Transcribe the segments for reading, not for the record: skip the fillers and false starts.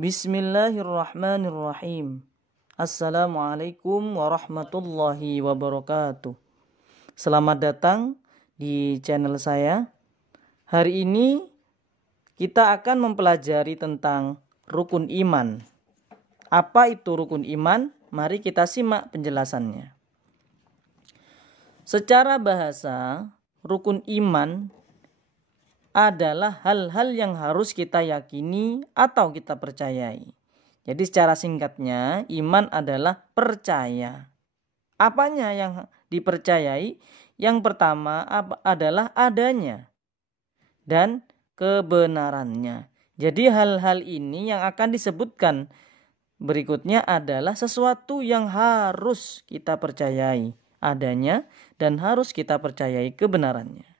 Bismillahirrahmanirrahim. Assalamualaikum warahmatullahi wabarakatuh. Selamat datang di channel saya. Hari ini kita akan mempelajari tentang rukun iman. Apa itu rukun iman? Mari kita simak penjelasannya. Secara bahasa, rukun iman adalah hal-hal yang harus kita yakini atau kita percayai. Jadi secara singkatnya, iman adalah percaya. Apanya yang dipercayai? Yang pertama adalah adanya dan kebenarannya. Jadi hal-hal ini yang akan disebutkan berikutnya adalah sesuatu yang harus kita percayai adanya dan harus kita percayai kebenarannya.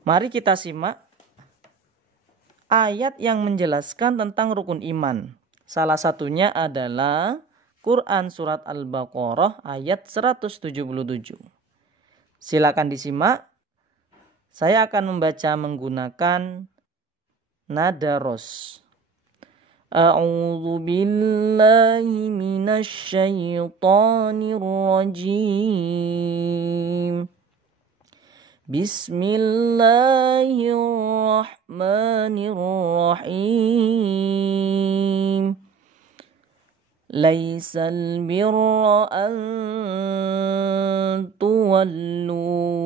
Mari kita simak ayat yang menjelaskan tentang rukun iman. Salah satunya adalah Quran surat Al-Baqarah ayat 177. Silakan disimak. Saya akan membaca menggunakan nada ros. A'udzu billahi minasy syaithanir rajim. Bismillahirrahmanirrahim. Laisal birra an tuwallu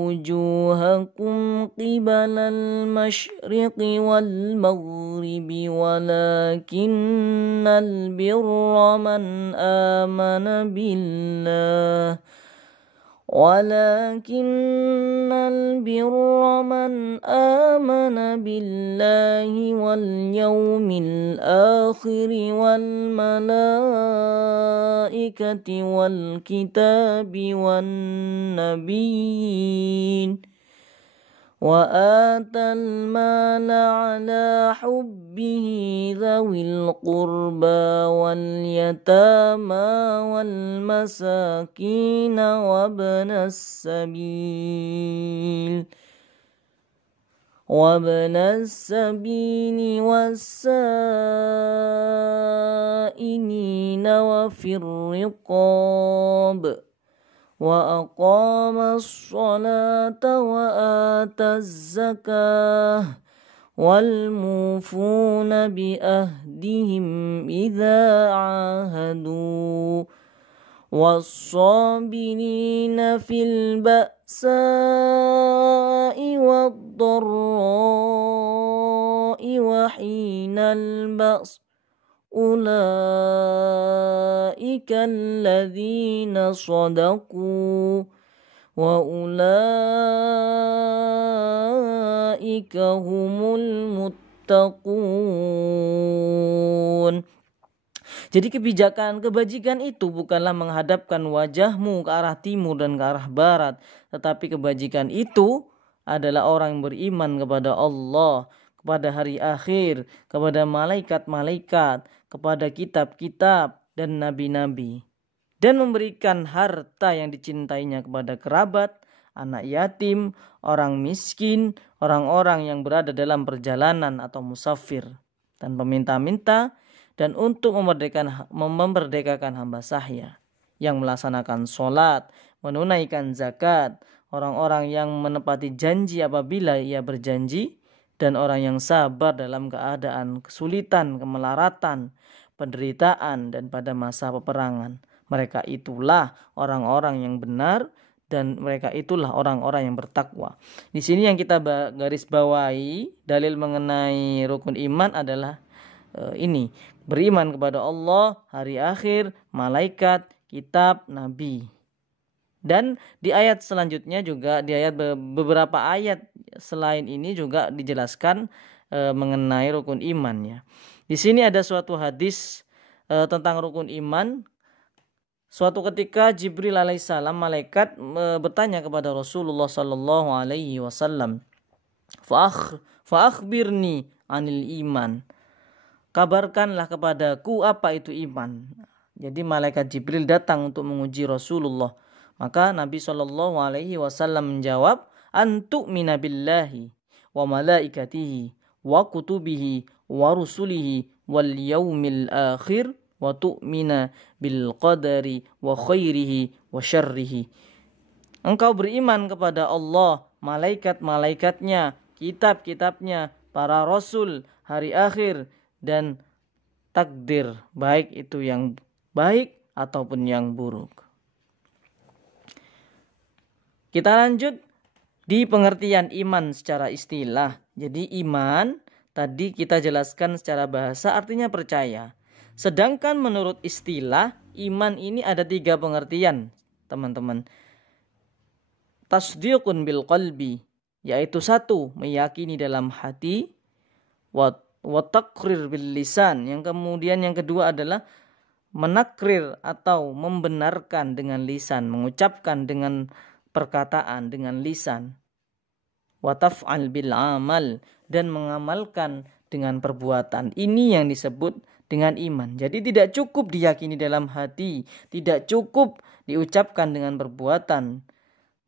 wujuhakum qibalal masyriqi wal maghribi walakinnal birra man amana billah ولكن البر من آمن بالله واليوم الآخر والملائكة والكتاب والنبيين وآتى المال على حبه ذوي القربى واليتامى والمساكين وابن السبيل والسائلين وفي الرقاب وأقام الصلاة وآتى الزكاة والموفون بأهدهم إذا عاهدوا والصابرين في البأساء والضراء وحين البأس أولئك الذين صدقوا وأولئك هم المتقون. Jadi kebajikan itu bukanlah menghadapkan wajahmu ke arah timur dan ke arah barat, tetapi kebajikan itu adalah orang yang beriman kepada Allah, kepada hari akhir, kepada malaikat-malaikat, kepada kitab-kitab dan nabi-nabi, dan memberikan harta yang dicintainya kepada kerabat, anak yatim, orang miskin, orang-orang yang berada dalam perjalanan atau musafir, dan peminta-minta, dan untuk memerdekakan hamba sahya yang melaksanakan sholat, menunaikan zakat, orang-orang yang menepati janji apabila ia berjanji, dan orang yang sabar dalam keadaan kesulitan, kemelaratan, penderitaan, dan pada masa peperangan. Mereka itulah orang-orang yang benar dan mereka itulah orang-orang yang bertakwa. Di sini yang kita garis bawahi dalil mengenai rukun iman adalah ini, beriman kepada Allah, hari akhir, malaikat, kitab, nabi. Dan di ayat selanjutnya juga, di ayat beberapa ayat selain ini juga dijelaskan mengenai rukun iman ya. Di sini ada suatu hadis tentang rukun iman. Suatu ketika Jibril alaihissalam, malaikat, bertanya kepada Rasulullah sallallahu alaihi wasallam, "Fa'akhbirni anil iman." Kabarkanlah kepadaku apa itu iman. Jadi malaikat Jibril datang untuk menguji Rasulullah. Maka Nabi Shallallahu Alaihi Wasallam menjawab, antu'mina billahi wa malaikatihi wa kutubihi wa rusulihi wal yaumil akhir wa tu'mina bil qadari wa khairihi wa syarrihi. Engkau beriman kepada Allah, malaikat-malaikatnya, kitab-kitabnya, para rasul, hari akhir, dan takdir, baik itu yang baik ataupun yang buruk. Kita lanjut di pengertian iman secara istilah. Jadi iman tadi kita jelaskan secara bahasa artinya percaya. Sedangkan menurut istilah iman ini ada 3 pengertian, teman-teman. Tasdiqun bil qalbi, yaitu 1 meyakini dalam hati, wa taqrir bil lisan, yang kemudian yang kedua adalah menakrir atau membenarkan dengan lisan, mengucapkan dengan perkataan dengan lisan, wa taf'al bil amal, dan mengamalkan dengan perbuatan. Ini yang disebut dengan iman. Jadi tidak cukup diyakini dalam hati, tidak cukup diucapkan dengan perbuatan,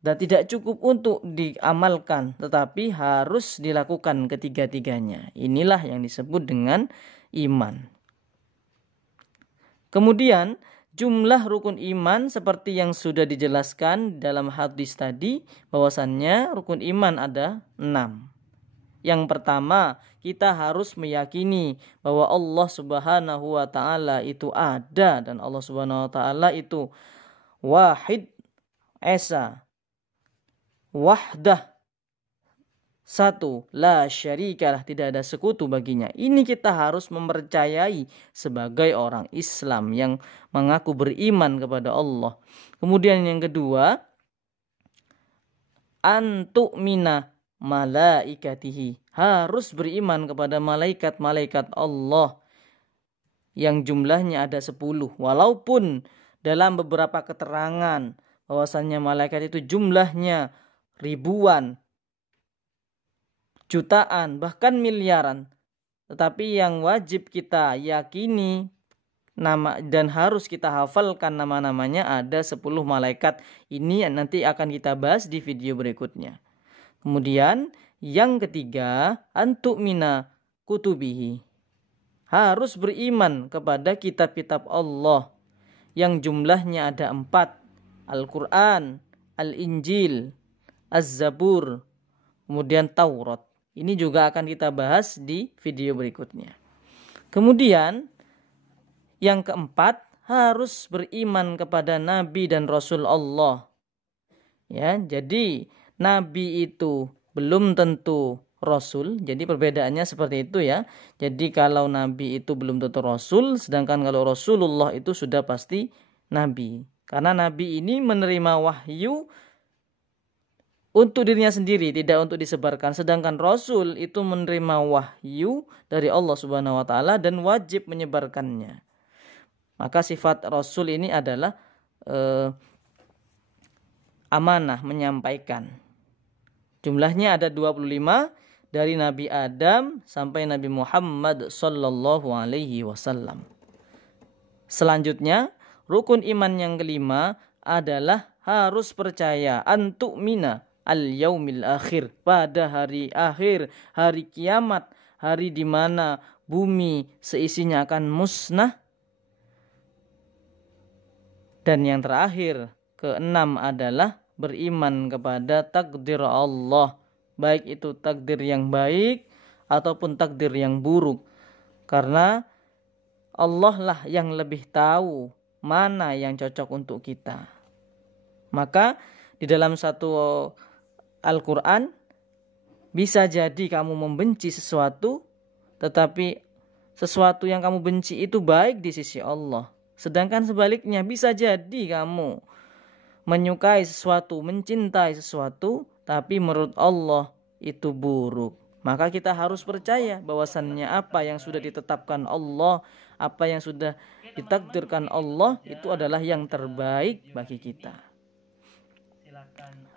dan tidak cukup untuk diamalkan, tetapi harus dilakukan ketiga-tiganya. Inilah yang disebut dengan iman. Kemudian jumlah rukun iman seperti yang sudah dijelaskan dalam hadis tadi, bahwasannya rukun iman ada 6. Yang pertama, kita harus meyakini bahwa Allah Subhanahu wa taala itu ada, dan Allah Subhanahu wa taala itu wahid esa, wahdah, satu, la syarikalah, tidak ada sekutu baginya. Ini kita harus mempercayai sebagai orang Islam yang mengaku beriman kepada Allah. Kemudian yang kedua, antu'mina malaikatihi, harus beriman kepada malaikat-malaikat Allah yang jumlahnya ada 10. Walaupun dalam beberapa keterangan bahwasannya malaikat itu jumlahnya ribuan, jutaan, bahkan miliaran. Tetapi yang wajib kita yakini nama dan harus kita hafalkan nama-namanya ada 10 malaikat. Ini nanti akan kita bahas di video berikutnya. Kemudian yang ketiga, antu'mina kutubihi, harus beriman kepada kitab-kitab Allah yang jumlahnya ada 4. Al-Quran, Al-Injil, Az-Zabur, kemudian Taurat. Ini juga akan kita bahas di video berikutnya. Kemudian yang keempat, harus beriman kepada Nabi dan Rasul Allah. Ya, jadi Nabi itu belum tentu Rasul. Jadi perbedaannya seperti itu ya. Jadi kalau Nabi itu belum tentu Rasul, sedangkan kalau Rasulullah itu sudah pasti Nabi. Karena Nabi ini menerima wahyu untuk dirinya sendiri, tidak untuk disebarkan. Sedangkan Rasul itu menerima wahyu dari Allah Subhanahu wa taala dan wajib menyebarkannya. Maka sifat Rasul ini adalah amanah, menyampaikan. Jumlahnya ada 25 dari Nabi Adam sampai Nabi Muhammad sallallahu alaihi wasallam. Selanjutnya, rukun iman yang kelima adalah harus percaya antu'mina al-yaumil akhir, pada hari akhir, hari kiamat, hari di mana bumi seisinya akan musnah. Dan yang terakhir, keenam adalah beriman kepada takdir Allah, baik itu takdir yang baik ataupun takdir yang buruk. Karena Allah lah yang lebih tahu mana yang cocok untuk kita. Maka di dalam satu Al-Quran bisa jadi kamu membenci sesuatu, tetapi sesuatu yang kamu benci itu baik di sisi Allah. Sedangkan sebaliknya bisa jadi kamu menyukai sesuatu, mencintai sesuatu, tapi menurut Allah itu buruk. Maka kita harus percaya bahwasannya apa yang sudah ditetapkan Allah, apa yang sudah ditakdirkan Allah, itu adalah yang terbaik bagi kita.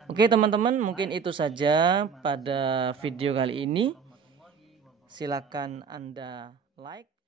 Oke teman-teman, mungkin itu saja pada video kali ini. Silakan Anda like.